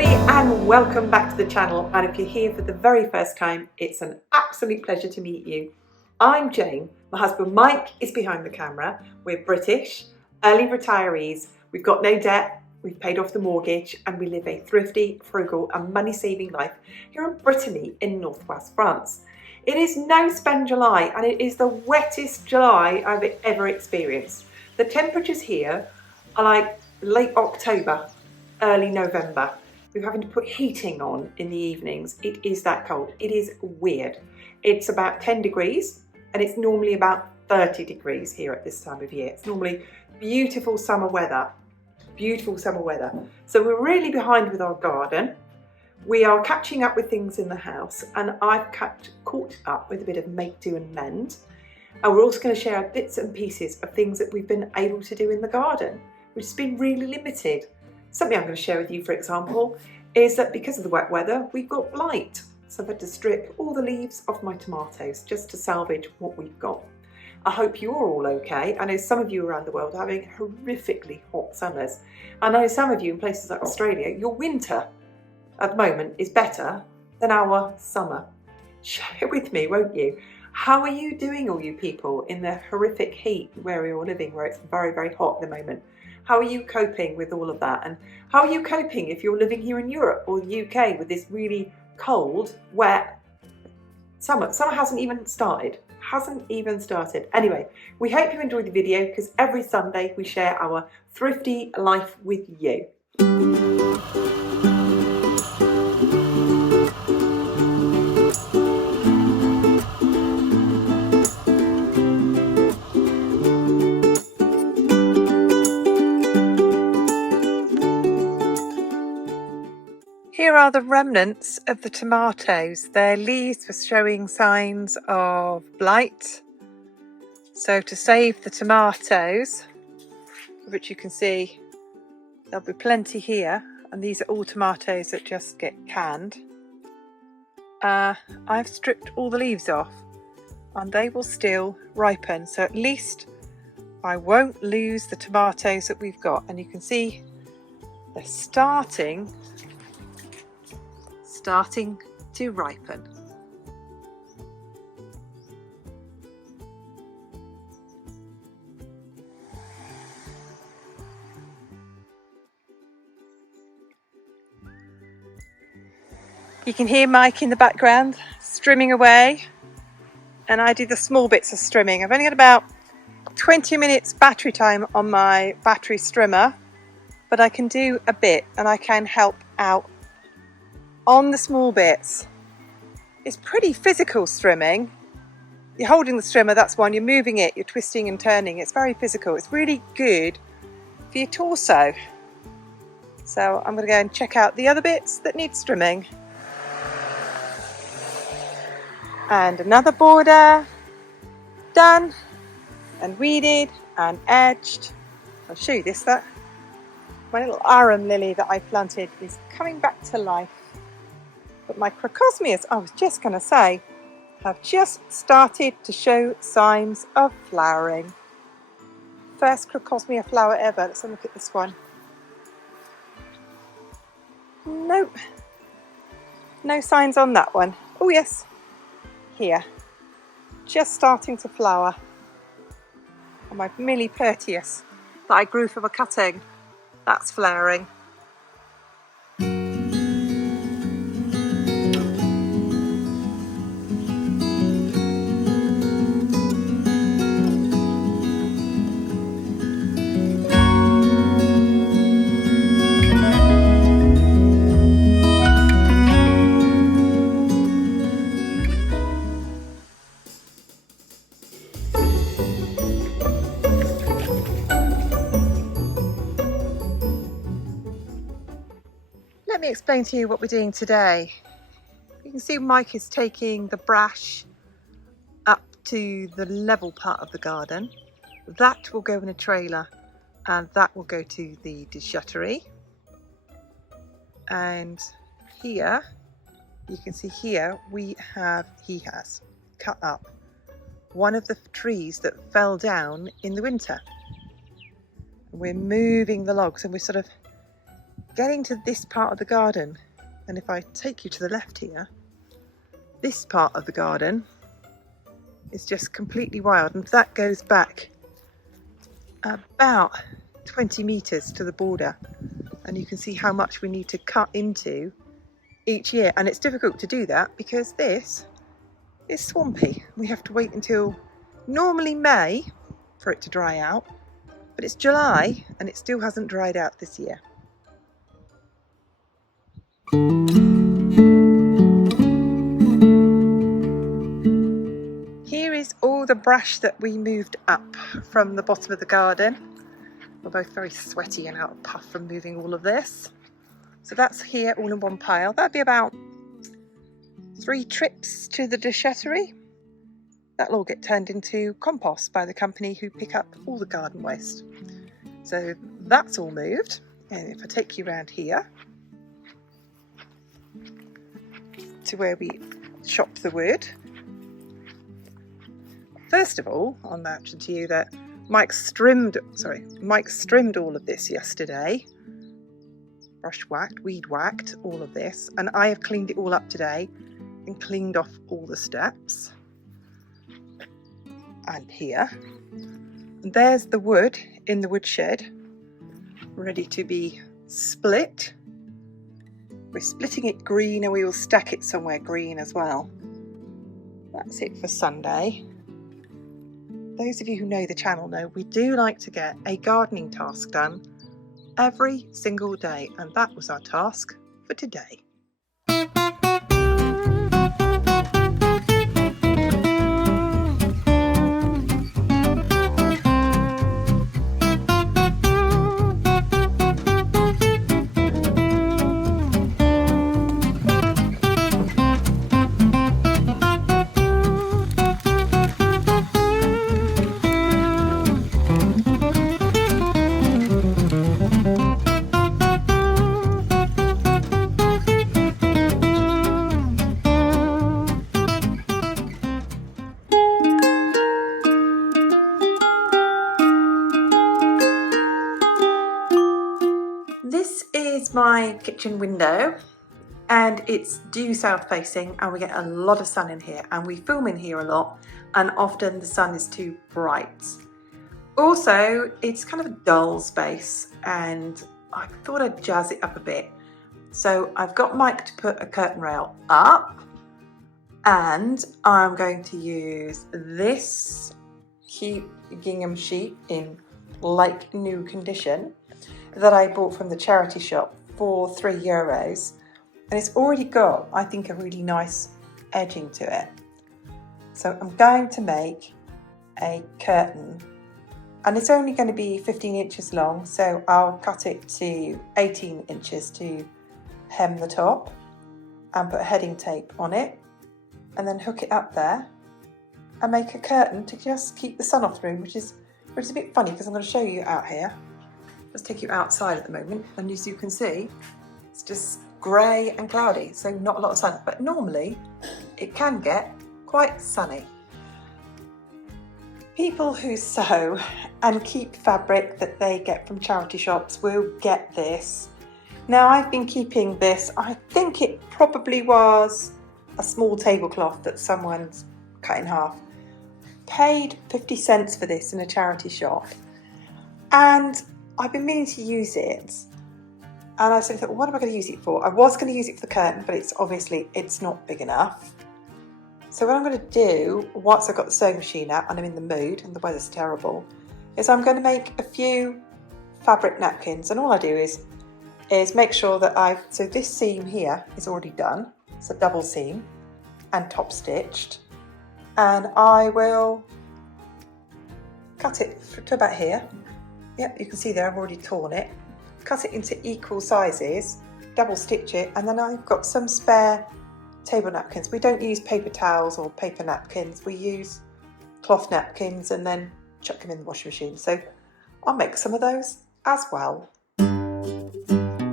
everybody and welcome back to the channel, and if you're here for the very first time, it's an absolute pleasure to meet you. I'm Jane, my husband Mike is behind the camera. We're British, early retirees, we've got no debt, we've paid off the mortgage and we live a thrifty, frugal and money-saving life here in Brittany in northwest France. It is no spend July and it is the wettest July I've ever experienced. The temperatures here are like late October, early November. We're having to put heating on in the evenings. It is that cold. It is weird. It's about 10 degrees and it's normally about 30 degrees here at this time of year. It's normally beautiful summer weather. Beautiful summer weather. So we're really behind with our garden. We are catching up with things in the house and I've caught up with a bit of make, do and mend. And we're also going to share bits and pieces of things that we've been able to do in the garden, which has been really limited. Something I'm going to share with you, for example, is that because of the wet weather, we've got blight. So I've had to strip all the leaves off my tomatoes just to salvage what we've got. I hope you're all okay. I know some of you around the world are having horrifically hot summers. I know some of you in places like Australia, your winter at the moment is better than our summer. Share with me, won't you? How are you doing, all you people, in the horrific heat where we're all living, where it's very, very hot at the moment? How are you coping with all of that? And how are you coping if you're living here in Europe or the UK with this really cold, wet summer? Summer hasn't even started. Anyway, we hope you enjoyed the video because every Sunday we share our thrifty life with you. Here are the remnants of the tomatoes. Their leaves were showing signs of blight. So to save the tomatoes, which you can see there'll be plenty here, and these are all tomatoes that just get canned, I've stripped all the leaves off and they will still ripen. So at least I won't lose the tomatoes that we've got. And you can see they're starting to ripen. You can hear Mike in the background strimming away, and I do the small bits of strimming. I've only got about 20 minutes battery time on my battery strimmer, but I can do a bit and I can help out on the small bits. It's pretty physical strimming. You're holding the strimmer, that's one, you're moving it, you're twisting and turning. It's very physical. It's really good for your torso. So I'm going to go and check out the other bits that need strimming. And another border done and weeded and edged. I'll show you this. That my little arum lily that I planted is coming back to life. But my crocosmias, I was just going to say, have just started to show signs of flowering. First crocosmia flower ever. Let's have a look at this one. Nope. No signs on that one. Oh yes, here. Just starting to flower. And my millepertius that I grew from a cutting, that's flowering. Let me explain to you what we're doing today. You can see Mike is taking the brash up to the level part of the garden. That will go in a trailer and that will go to the déchetterie. And here, you can see here, he has cut up one of the trees that fell down in the winter. We're moving the logs and we're sort of getting to this part of the garden, and if I take you to the left here, this part of the garden is just completely wild, and that goes back about 20 meters to the border, and you can see how much we need to cut into each year. And it's difficult to do that because this is swampy. We have to wait until normally May for it to dry out, but it's July and it still hasn't dried out this year. Here is all the brush that we moved up from the bottom of the garden. We're both very sweaty and out of puff from moving all of this. So that's here all in one pile. That'd be about 3 trips to the déchetterie. That'll all get turned into compost by the company who pick up all the garden waste. So that's all moved. And if I take you around here to where we chop the wood. First of all, I'll mention to you that Mike strimmed all of this yesterday. Brush whacked, weed whacked all of this, and I have cleaned it all up today and cleaned off all the steps. And here, and there's the wood in the woodshed, ready to be split. We're splitting it green, and we will stack it somewhere green as well. That's it for Sunday. Those of you who know the channel know we do like to get a gardening task done every single day, and that was our task for today. This is my kitchen window, and it's due south facing, and we get a lot of sun in here, and we film in here a lot, and often the sun is too bright. Also, it's kind of a dull space, and I thought I'd jazz it up a bit. So I've got Mike to put a curtain rail up, and I'm going to use this cute gingham sheet in like new condition that I bought from the charity shop for €3, and it's already got, I think, a really nice edging to it. So I'm going to make a curtain, and it's only going to be 15 inches long, so I'll cut it to 18 inches to hem the top and put heading tape on it, and then hook it up there and make a curtain to just keep the sun off the room, which is a bit funny because I'm going to show you out here. Let's take you outside at the moment, and as you can see, it's just grey and cloudy, so not a lot of sun, but normally it can get quite sunny. People who sew and keep fabric that they get from charity shops will get this. Now, I've been keeping this, I think it probably was a small tablecloth that someone's cut in half. Paid 50 cents for this in a charity shop, and I've been meaning to use it, and I thought, well, what am I going to use it for? I was going to use it for the curtain, but it's not big enough. So what I'm going to do, once I've got the sewing machine out and I'm in the mood and the weather's terrible, is I'm going to make a few fabric napkins, and all I do is make sure that so this seam here is already done. It's a double seam and top stitched, and I will cut it to about here. Yep, you can see there I've already torn it. Cut it into equal sizes, double stitch it, and then I've got some spare table napkins. We don't use paper towels or paper napkins, we use cloth napkins and then chuck them in the washing machine. So I'll make some of those as well. I'm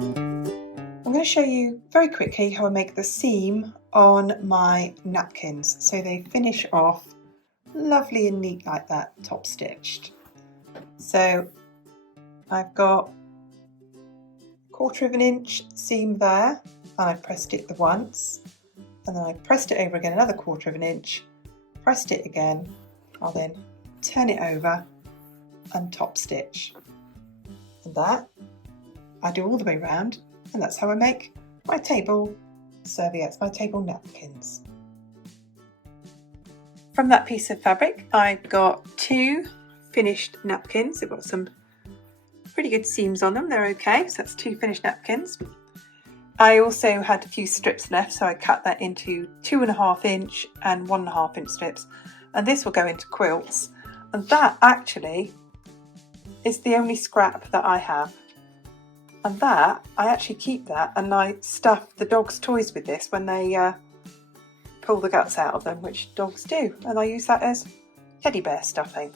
going to show you very quickly how I make the seam on my napkins so they finish off lovely and neat like that, top stitched. So I've got 1/4 inch seam there, and I pressed it the once, and then I pressed it over again another 1/4 inch, pressed it again. I'll then turn it over and top stitch, and that I do all the way around, and that's how I make my table serviettes, my table napkins. From that piece of fabric I got 2 finished napkins. They've got some pretty good seams on them, they're okay, so that's 2 finished napkins. I also had a few strips left, so I cut that into 2.5 inch and 1.5 inch strips, and this will go into quilts, and that actually is the only scrap that I have. And that, I actually keep that, and I stuff the dogs' toys with this when they pull the guts out of them, which dogs do, and I use that as teddy bear stuffing.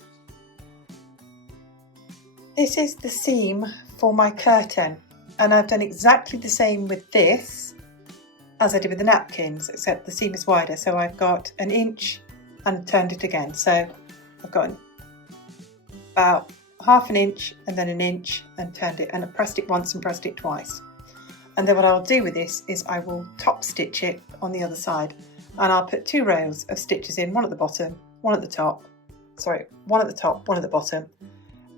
This is the seam for my curtain, and I've done exactly the same with this as I did with the napkins, except the seam is wider, so I've got 1 inch and turned it again. So I've got about 1/2 inch and then 1 inch and turned it, and I pressed it once and pressed it twice. And then what I'll do with this is I will top stitch it on the other side, and I'll put 2 rows of stitches in, one at the bottom, one at the top, one at the top, one at the bottom,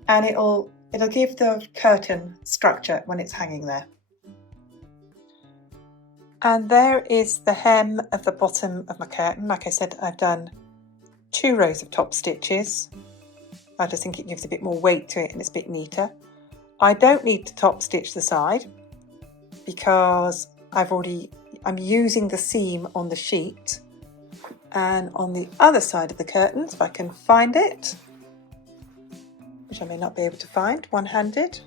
and it'll give the curtain structure when it's hanging there. And there is the hem of the bottom of my curtain. Like I said, I've done 2 rows of top stitches. I just think it gives a bit more weight to it and it's a bit neater. I don't need to top stitch the side because I'm using the seam on the sheet, and on the other side of the curtains, if I can find it, which I may not be able to find one-handed.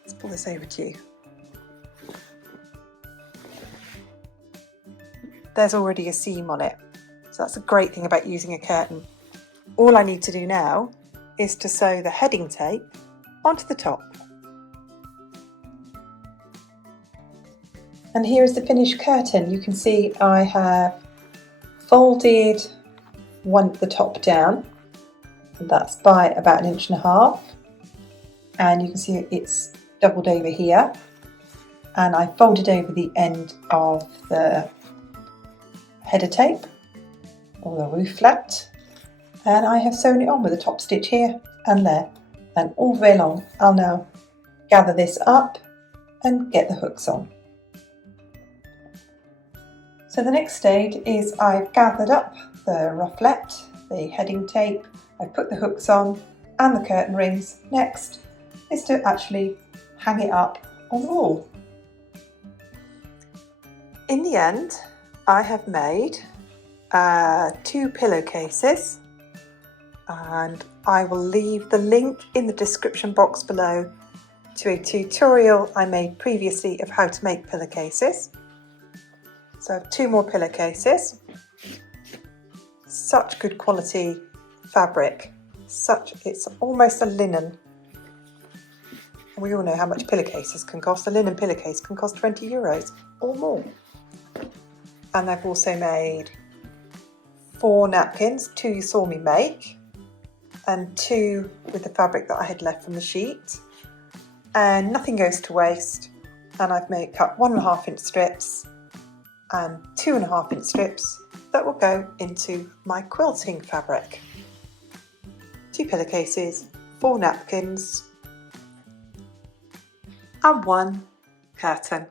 Let's pull this over to you. There's already a seam on it, so that's a great thing about using a curtain. All I need to do now is to sew the heading tape onto the top. And here is the finished curtain. You can see I have folded the top down, and that's by about 1.5 inches, and you can see it's doubled over here, and I folded over the end of the header tape or the roof flat, and I have sewn it on with a top stitch here and there, and all the way along. I'll now gather this up and get the hooks on. So the next stage is I've gathered up the rufflet, the heading tape, I've put the hooks on and the curtain rings. Next is to actually hang it up on the wall. In the end, I have made 2 pillowcases, and I will leave the link in the description box below to a tutorial I made previously of how to make pillowcases. So I have 2 more pillowcases. Such good quality fabric, it's almost a linen. We all know how much pillowcases can cost. A linen pillowcase can cost €20 or more. And I've also made 4 napkins, 2 you saw me make, and 2 with the fabric that I had left from the sheet. And nothing goes to waste. And I've cut 1.5 inch strips and 2.5 inch strips that will go into my quilting fabric. 2 pillowcases, 4 napkins, and 1 curtain.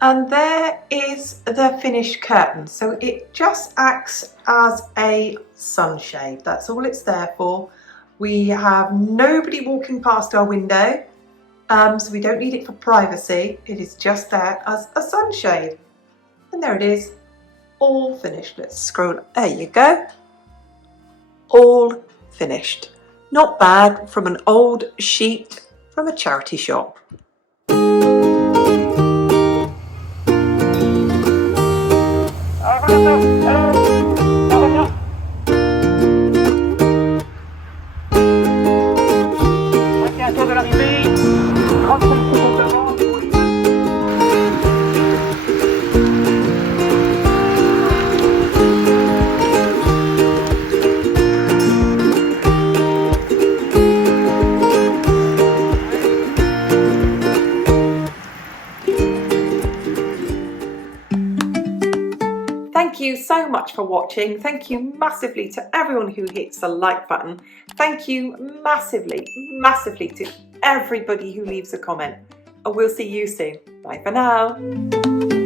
And there is the finished curtain. So it just acts as a sunshade. That's all it's there for. We have nobody walking past our window, so we don't need it for privacy. It is just there as a sunshade. And there it is, all finished. Let's scroll. There you go. All finished. Not bad from an old sheet from a charity shop. Thank you so much for watching. Thank you massively to everyone who hits the like button. Thank you massively, massively to everybody who leaves a comment. And we'll see you soon. Bye for now.